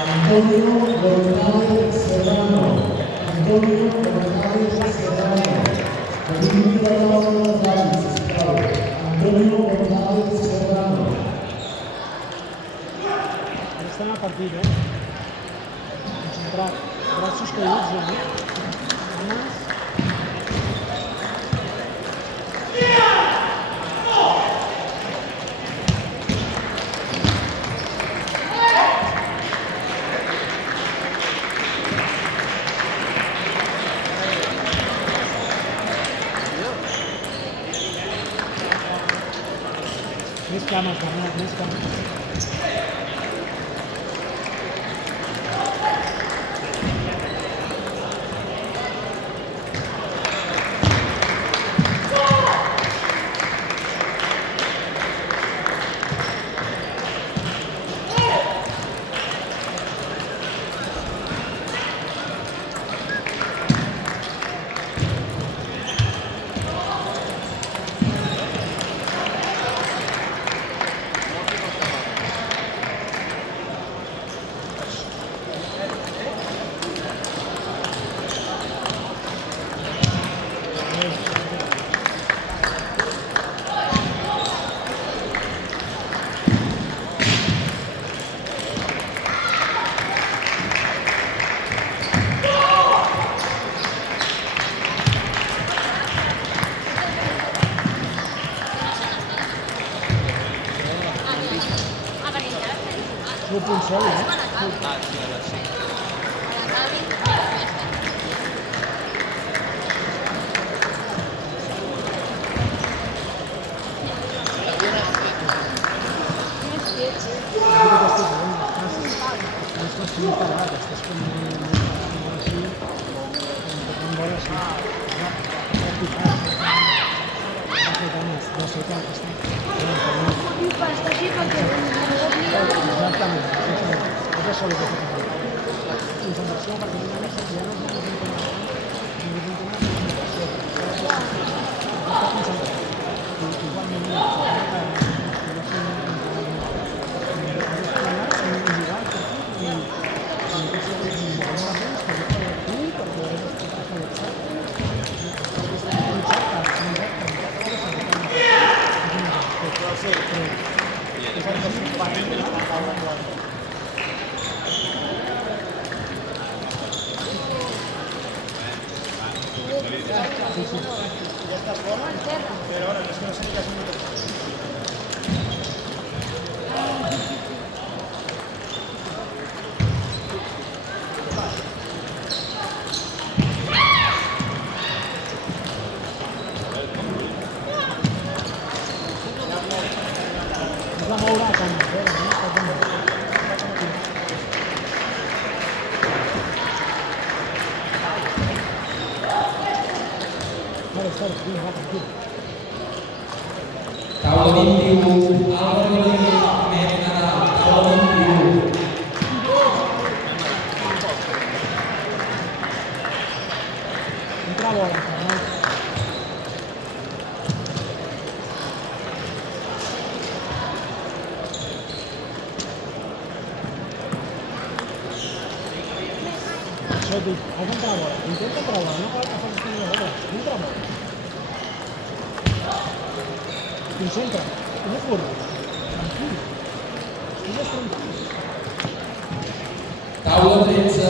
Antonio González Serrano. Antonio González Serrano. Tenim una paraula de les llavis, sisplau. Antonio González Serrano. Ara estem a partit, Concentrat. Braços caiguts, Homes. Més cames, Bernat, més cames. No punt sol, Taula 21, Álvaro Mena, taula 21. Entra a bola, Fernat. Això et dic, has d'entrar a bola. Intenta entrar a bola, no cal que facis tenir la bola. Entra a bola. Concentra, no corres. Tranquil. Estigues tranquil. Taula 13,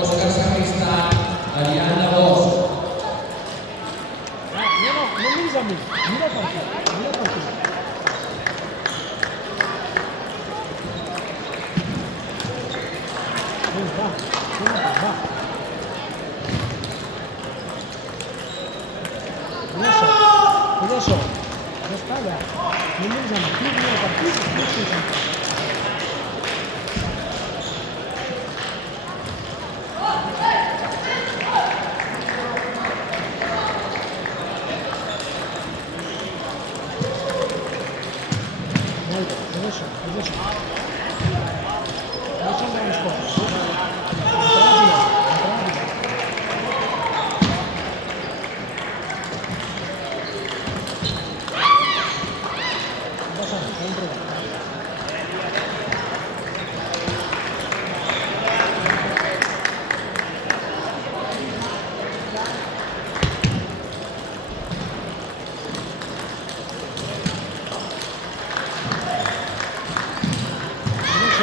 Òscar Sacristán, Ariadna Bosch. No miris a mi. Mira per aquí. Mira per aquí. Vinga, va. Cuida això. No es calla. No miris a mi. Mira per aquí. No es concentra.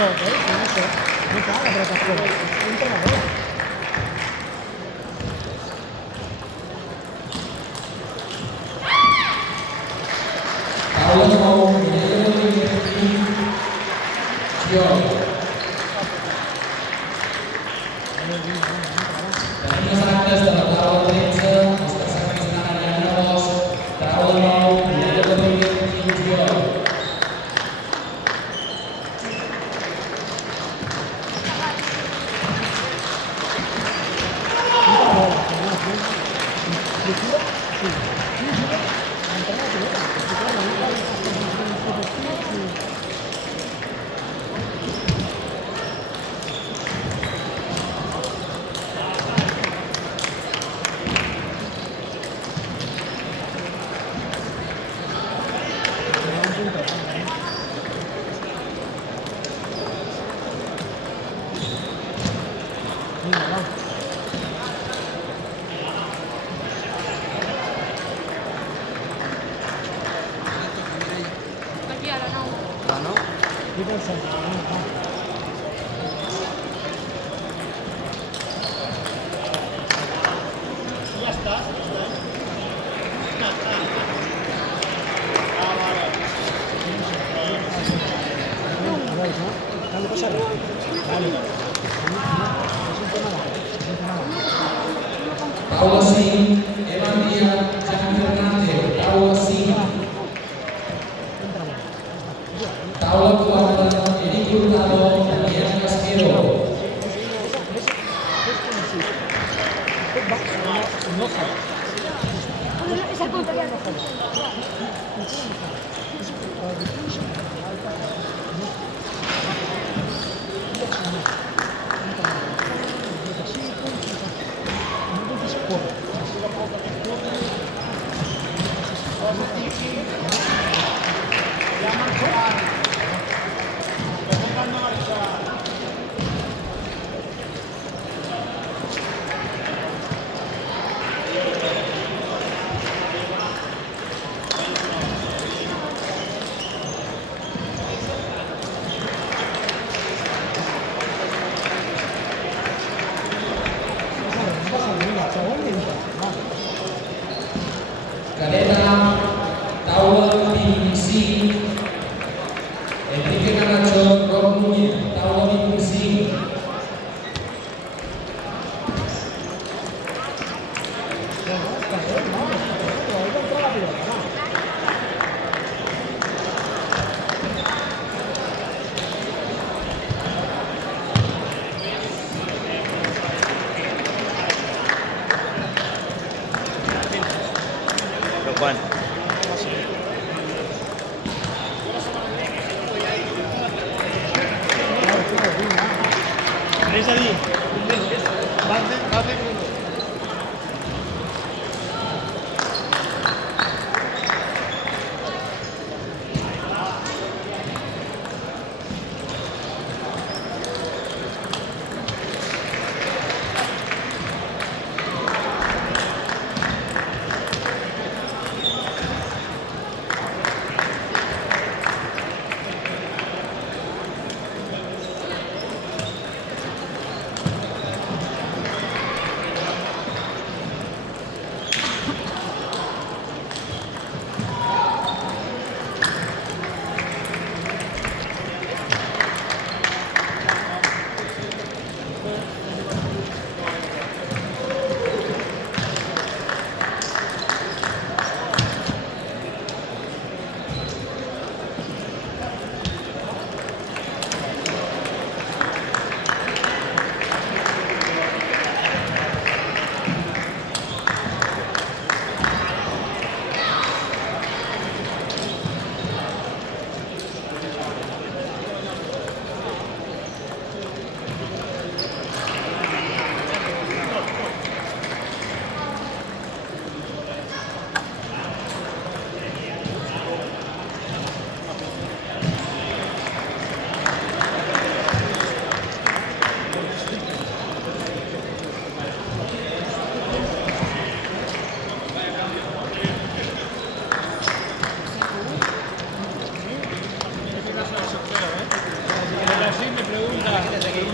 ¿ves? Eso. No te hagas rotación. Es un entrenador. Taula nou, Mireia Rodríguez i Giol. Tenim les actes de la taula 13, Òscar Sacristán, Ariadna Bosch, taula nou, Mireia Rodríguez i Giol. Aquí a la nau. Dale, pasa arriba. Dale. Es un tema largo. Es un tema largo. Taula 5, Evan Díaz, Jan Fernández, taula 5. Taula 4, Eric Hurtado, Daniel Casquero. No falla. Esa puntería no Cadena, taula 25, Enrique Camacho, Roc Núñez, taula 25. Juan. ¿Veis ahí?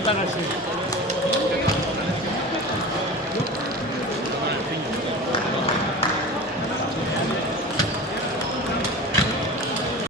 están así.